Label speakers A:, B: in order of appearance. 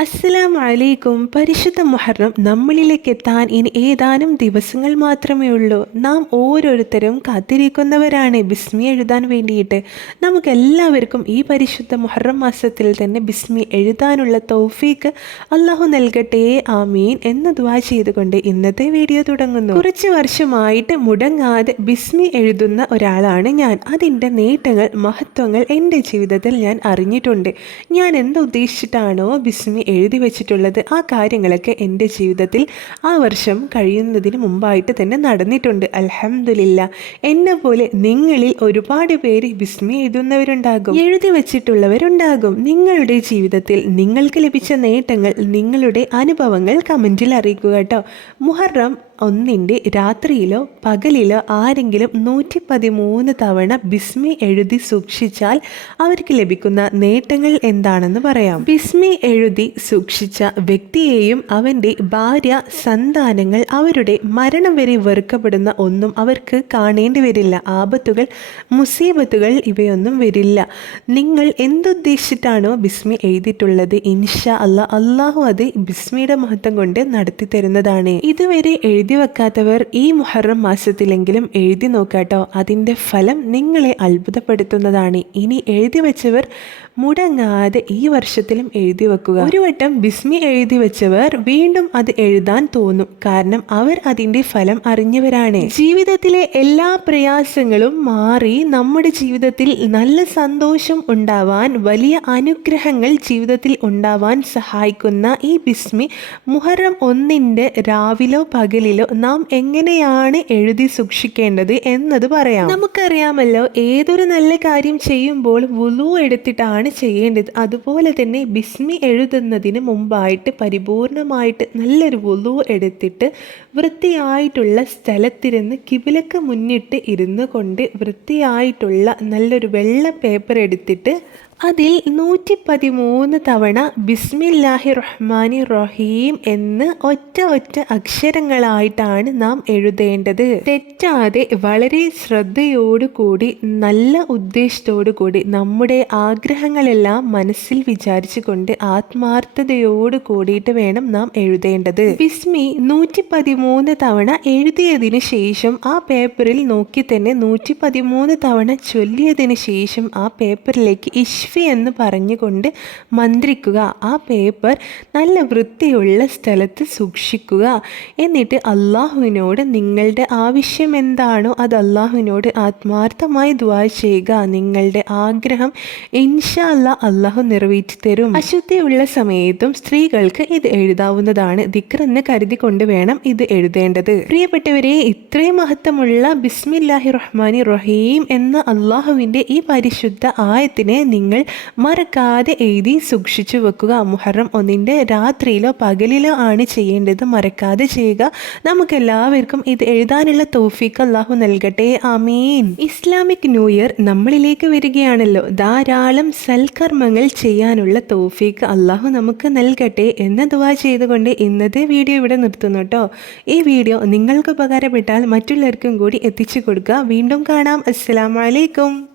A: അസ്സലാം അലൈക്കും പരിശുദ്ധ മുഹറം നമ്മളിലേക്ക് എത്താൻ ഇനി ഏതാനും ദിവസങ്ങൾ മാത്രമേ ഉള്ളൂ. നാം ഓരോരുത്തരും കാത്തിരിക്കുന്നവരാണ്. ബിസ്മി എഴുതാൻ വേണ്ടിയിട്ട് നമുക്കെല്ലാവർക്കും ഈ പരിശുദ്ധ മുഹറം മാസത്തിൽ തന്നെ ബിസ്മി എഴുതാനുള്ള തൗഫീക്ക് അള്ളാഹു നൽകട്ടെ. ആമീൻ. എന്ന് ദ്വാ ചെയ്തുകൊണ്ട് ഇന്നത്തെ വീഡിയോ തുടങ്ങുന്നു. കുറച്ച് വർഷമായിട്ട് മുടങ്ങാതെ ബിസ്മി എഴുതുന്ന ഒരാളാണ് ഞാൻ. അതിന്റെ നേട്ടങ്ങൾ മഹത്വങ്ങൾ എന്റെ ജീവിതത്തിൽ ഞാൻ അറിഞ്ഞിട്ടുണ്ട്. ഞാൻ എന്തുദ്ദേശിച്ചിട്ടാണോ ബിസ്മി എഴുതി വെച്ചിട്ടുള്ളത് ആ കാര്യങ്ങളൊക്കെ എന്റെ ജീവിതത്തിൽ ആ വർഷം കഴിയുന്നതിന് മുമ്പായിട്ട് തന്നെ നടന്നിട്ടുണ്ട്. അലഹമില്ല എന്നെ പോലെ നിങ്ങളിൽ ഒരുപാട് പേര് ബിസ്മി എഴുതുന്നവരുണ്ടാകും. എഴുതി വെച്ചിട്ടുള്ളവരുണ്ടാകും. നിങ്ങളുടെ ജീവിതത്തിൽ നിങ്ങൾക്ക് ലഭിച്ച നേട്ടങ്ങൾ നിങ്ങളുടെ അനുഭവങ്ങൾ കമന്റിൽ അറിയിക്കുക കേട്ടോ. മുഹറം ഒന്നിന്റെ രാത്രിയിലോ പകലിലോ ആരെങ്കിലും നൂറ്റി പതിമൂന്ന് തവണ ബിസ്മി എഴുതി സൂക്ഷിച്ചാൽ അവർക്ക് ലഭിക്കുന്ന നേട്ടങ്ങൾ എന്താണെന്ന് പറയാം. ബിസ്മി എഴുതി സൂക്ഷിച്ച വ്യക്തിയെയും അവന്റെ ഭാര്യ സന്താനങ്ങൾ അവരുടെ മരണം വരെ വെറുക്കപ്പെടുന്ന ഒന്നും അവർക്ക് കാണേണ്ടി വരില്ല. ആപത്തുകൾ മുസീബത്തുകൾ ഇവയൊന്നും വരില്ല. നിങ്ങൾ എന്തുദ്ദേശിച്ചിട്ടാണോ ബിസ്മി എഴുതിയിട്ടുള്ളത്? ഇൻഷ അല്ല അള്ളാഹു അത് ബിസ്മിയുടെ മഹത്വം കൊണ്ട് നടത്തി തരുന്നതാണ്. ഇതുവരെ എഴുതി വെക്കാത്തവർ ഈ മുഹറം മാസത്തിലെങ്കിലും എഴുതി നോക്കാട്ടോ. അതിന്റെ ഫലം നിങ്ങളെ അത്ഭുതപ്പെടുത്തുന്നതാണ്. ഇനി എഴുതി വെച്ചവർ മുടങ്ങാതെ ഈ വർഷത്തിലും എഴുതി വെക്കുക. ഒരു വട്ടം ബിസ്മി എഴുതി വെച്ചവർ വീണ്ടും അത് എഴുതാൻ തോന്നും. കാരണം അവർ അതിന്റെ ഫലം അറിഞ്ഞവരാണ്. ജീവിതത്തിലെ എല്ലാ പ്രയാസങ്ങളും മാറി നമ്മുടെ ജീവിതത്തിൽ നല്ല സന്തോഷം ഉണ്ടാവാൻ വലിയ അനുഗ്രഹങ്ങൾ ജീവിതത്തിൽ ഉണ്ടാവാൻ സഹായിക്കുന്ന ഈ ബിസ്മി മുഹറം ഒന്നിന്റെ രാവിലോ പകലിലോ നാം എങ്ങനെയാണ് എഴുതി സൂക്ഷിക്കേണ്ടത് എന്നത് പറയാം. നമുക്കറിയാമല്ലോ ഏതൊരു നല്ല കാര്യം ചെയ്യുമ്പോൾ വുളു എടുത്തിട്ടാണ് ചെയ്യേണ്ടത്. അതുപോലെ തന്നെ ബിസ്മി എഴുതുന്നതിന് മുമ്പായിട്ട് പരിപൂർണമായിട്ട് നല്ലൊരു വുളു എടുത്തിട്ട് വൃത്തിയായിട്ടുള്ള സ്ഥലത്തിരുന്ന് കിബിലക്ക് മുന്നിട്ട് ഇരുന്ന് കൊണ്ട് വൃത്തിയായിട്ടുള്ള നല്ലൊരു വെള്ള പേപ്പർ എടുത്തിട്ട് അതിൽ നൂറ്റി പതിമൂന്ന് തവണ ബിസ്മില്ലാഹി റഹ്മാനി റഹീം എന്ന് ഒറ്റ ഒറ്റ അക്ഷരങ്ങളായിട്ടാണ് നാം എഴുതേണ്ടത്. തെറ്റാതെ വളരെ ശ്രദ്ധയോടുകൂടി നല്ല ഉദ്ദേശത്തോടു കൂടി നമ്മുടെ ആഗ്രഹങ്ങളെല്ലാം മനസ്സിൽ വിചാരിച്ചുകൊണ്ട് ആത്മാർത്ഥതയോട് കൂടിയിട്ട് വേണം നാം എഴുതേണ്ടത്. ബിസ്മി നൂറ്റി പതിമൂന്ന് തവണ എഴുതിയതിന് ശേഷം ആ പേപ്പറിൽ നോക്കി തന്നെ നൂറ്റി പതിമൂന്ന് തവണ ചൊല്ലിയതിന് ശേഷം ആ പേപ്പറിലേക്ക് ഇഷ് ഷഫി എന്ന് പറഞ്ഞുകൊണ്ട് മന്ത്രിക്കുക. ആ പേപ്പർ നല്ല വൃത്തിയുള്ള സ്ഥലത്ത് സൂക്ഷിക്കുക. എന്നിട്ട് അള്ളാഹുവിനോട് നിങ്ങളുടെ ആവശ്യം എന്താണോ അത് അള്ളാഹുവിനോട് ആത്മാർത്ഥമായി ദ്വാ ചെയ്യുക. നിങ്ങളുടെ ആഗ്രഹം ഇൻഷാ അല്ലാ അള്ളാഹു നിറവേറ്റി തരും. അശുദ്ധിയുള്ള സമയത്തും സ്ത്രീകൾക്ക് ഇത് എഴുതാവുന്നതാണ്. ദിക്റെന്ന് കരുതിക്കൊണ്ട് വേണം ഇത് എഴുതേണ്ടത്. പ്രിയപ്പെട്ടവരെ ഇത്രയും മഹത്വമുള്ള ബിസ്മില്ലാഹി റഹ്മാനി റഹീം എന്ന അള്ളാഹുവിന്റെ ഈ പരിശുദ്ധ ആയത്തിനെ നിങ്ങൾ മറക്കാതെ എഴുതി സൂക്ഷിച്ചു വെക്കുക. മുഹറം ഒന്നിന്റെ രാത്രിയിലോ പകലിലോ ആണ് ചെയ്യേണ്ടത്. മറക്കാതെ ചെയ്യുക. നമുക്ക് എല്ലാവർക്കും ഇത് എഴുതാനുള്ള തോഫിക്ക് അള്ളാഹു നൽകട്ടെ. ആമീൻ. ഇസ്ലാമിക് ന്യൂ ഇയർ നമ്മളിലേക്ക് വരികയാണല്ലോ. ധാരാളം സൽക്കർമ്മങ്ങൾ ചെയ്യാനുള്ള തോഫിക്ക് അള്ളാഹു നമുക്ക് നൽകട്ടെ എന്ന ദുവാ ചെയ്തുകൊണ്ട് ഇന്നത്തെ വീഡിയോ ഇവിടെ നിർത്തുന്നു കേട്ടോ ഈ വീഡിയോ നിങ്ങൾക്ക് ഉപകാരപ്പെട്ടാൽ മറ്റുള്ളവർക്കും കൂടി എത്തിച്ചു കൊടുക്കുക. വീണ്ടും കാണാം. അസ്സലാമലൈക്കും